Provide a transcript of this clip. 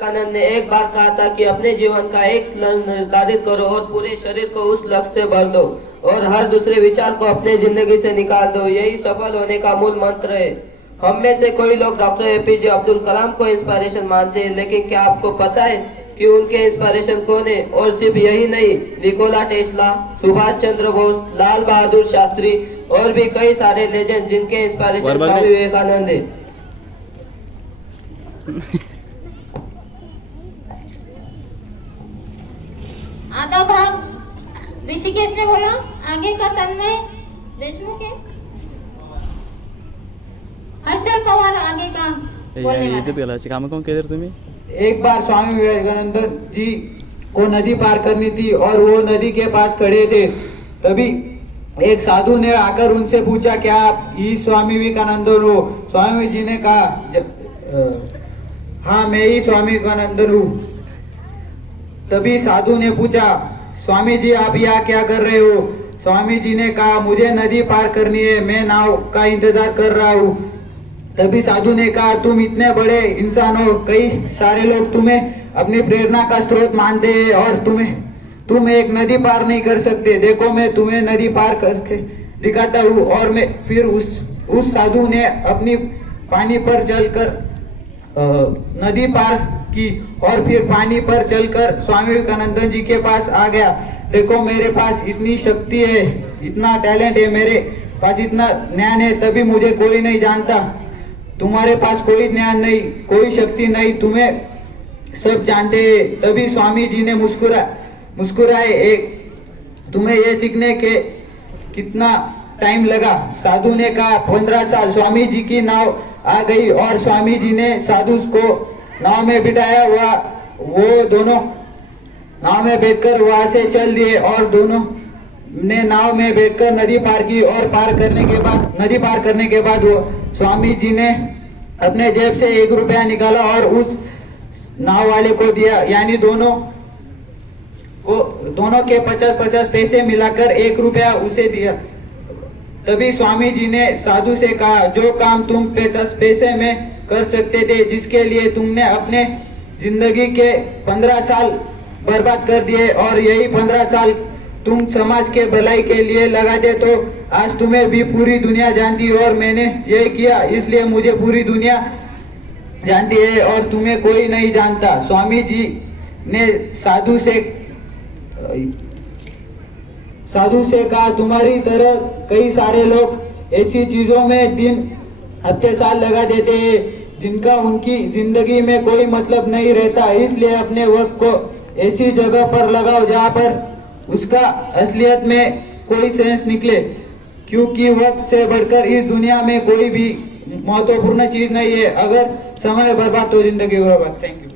विवेकानंद ने एक बार कहा था कि अपने जीवन का एक लक्ष्य निर्धारित करो और पूरे शरीर को उस लक्ष्य से भर दो और हर दूसरे विचार को अपने जिंदगी से निकाल दो। यही सफल होने का मूल मंत्र है। हम में से कोई लोग डॉक्टर एपीजे अब्दुल कलाम को इंस्पिरेशन मानते हैं, लेकिन क्या आपको पता है कि उनके इंस्पिरेशन कौन है? और सिर्फ यही नहीं, निकोला टेस्ला, सुभाष चंद्र बोस, लाल बहादुर शास्त्री और भी कई सारे लेजेंड जिनके इंस्पिरेशन स्वामी विवेकानंद है। आधा भाग ऋषिकेश ने बोला, आगे का तन्मय देशमुख है। हर्षल पवार आगे का बोलने वाला। काम कौन कहते तुम्ही? एक बार स्वामी विवेकानंद जी को नदी पार करनी थी और वो नदी के पास खड़े थे। तभी एक साधु ने आकर उनसे पूछा, क्या आप ही स्वामी विवेकानंद हो? स्वामी जी ने कहा, हाँ मैं ही स्वामी विवेकानंद हूँ। तभी साधु ने पूछा, स्वामी जी आप यहाँ क्या कर रहे हो? स्वामी जी ने कहा, मुझे नदी पार करनी है, मैं नाव का इंतजार कर रहा हूँ। तभी साधु ने कहा, तुम इतने बड़े इंसान हो, कई सारे लोग तुम्हें अपनी प्रेरणा का स्रोत मानते हैं और तुम एक नदी पार नहीं कर सकते। देखो मैं तुम्हें नदी पार करके दिखाता हूँ। और मैं फिर उस साधु ने अपनी पानी पर चलकर नदी पार की और फिर पानी पर चलकर स्वामी विवेकानंद जी के पास आ गया। देखो मेरे पास इतनी शक्ति है, इतना टैलेंट है, मेरे पास इतना ज्ञान है, तभी मुझे कोई नहीं जानता। तुम्हारे पास कोई ज्ञान नहीं, कोई शक्ति नहीं, तुम्हें सब जानते हैं। तभी स्वामी जी ने मुस्कुराए। तुम्हें ये सीखने के कितना टाइम लगा? साधु ने कहा 15 साल। स्वामी जी की नाव आ गई और स्वामी जी ने साधु को नाव में बिठाया हुआ। वो दोनों नाव में बैठकर वहां से चल दिए और दोनों ने नाव में बैठकर नदी पार की। और नदी पार करने के बाद वो स्वामी जी ने अपने जेब से 1 रुपया निकाला और उस नाव वाले को दिया। यानी दोनों के 50-50 पैसे मिलाकर 1 रुपया उसे दिया। तभी स्वामी जी ने साधु से कहा, जो काम तुम 50 पैसे में कर सकते थे, जिसके लिए तुमने अपने जिंदगी के 15 साल बर्बाद कर दिए और यही 15 साल तुम समाज के भलाई के लिए लगा दे, तो आज तुम्हें भी पूरी दुनिया जानती और मैंने ये किया इसलिए मुझे पूरी दुनिया जानती है और तुम्हें कोई नहीं जानता। स्वामी जी ने साधु से कहा, तुम्हारी तरह कई सारे लोग ऐसी चीजों में दिन हफ्ते साल लगा देते हैं जिनका उनकी जिंदगी में कोई मतलब नहीं रहता। इसलिए अपने वक्त को ऐसी जगह पर लगाओ जहाँ पर उसका असलियत में कोई सेंस निकले, क्योंकि वक्त से बढ़कर इस दुनिया में कोई भी महत्वपूर्ण चीज नहीं है। अगर समय बर्बाद तो जिंदगी बर्बाद। Thank you.